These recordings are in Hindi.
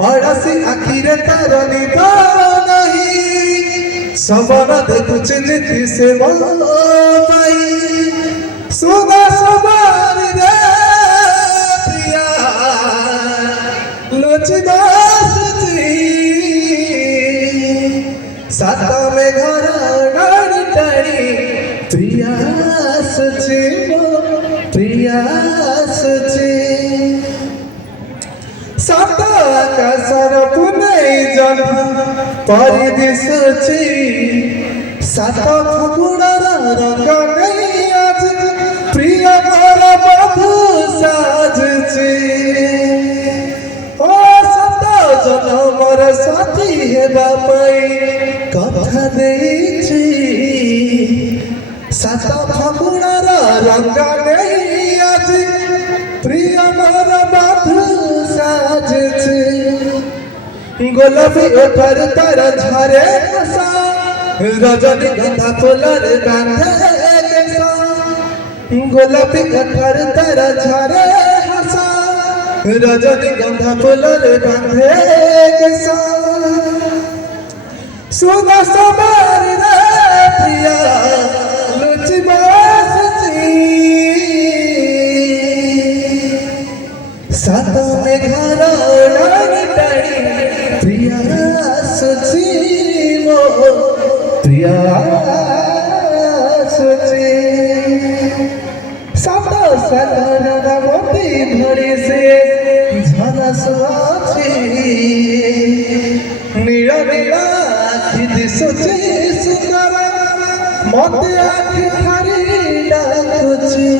अड़सी आखिरे तार निद नहीं सपन देखुच नीति से पाई सुना सवारी रे प्रिया लुचि बसुची सात में घर डाड़ी डाड़ी प्रिया सुची प्रिया सुची सात आकाशर पुनै जन परिदिशुची सात फगुणर रंग नै आज प्रिय मोर बधु साजुची ओ सात जनमर साथी हेबा पाई कथा देइछि सात फगुणर रंग नै आज प्रिय मोर बधु साजुची गोलापी ओठर तार झरे हसा रजनीगंधा फुलर बांधे केसा गोलापी ओठर तार झरे हसा रजनीगंधा फुलर बांधे केसा सुना सवार रे प्रिया लुचि बसुची सात में घर डाड़ी डाड़ी प्रिया सुची मो प्रिया सुची सात सागर मोती भरी से झलस अछि नीला नीला आखि दिसुची सुंदर मते आखि थारी डाकुची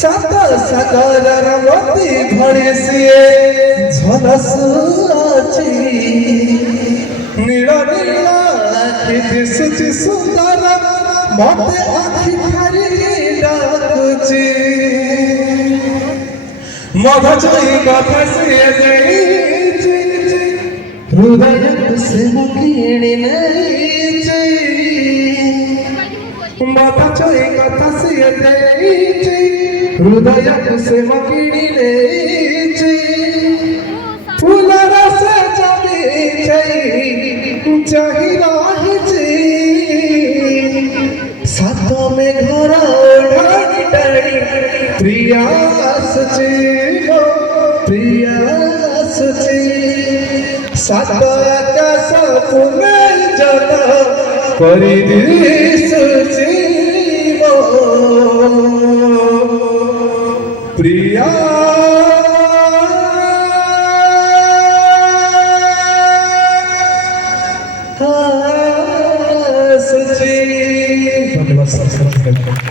सात सागर मोती भरी से झलस अछि नीला नीला आखि दिसुची सुंदर मते आखि थारी डाकुची मधुचई कथा से देइछि हृदय से मुकिणी नैछि मधुचई कथा से देइछि हृदय से मुकिणी नैछि फूलर से जमी चाही रहिछि सात में घर डाड़ी डाड़ी प्रिया सुची प्रिया सुची सात आकाश पुनै जन परिदिशुची प्रिया सुची। धन्यवाद सर।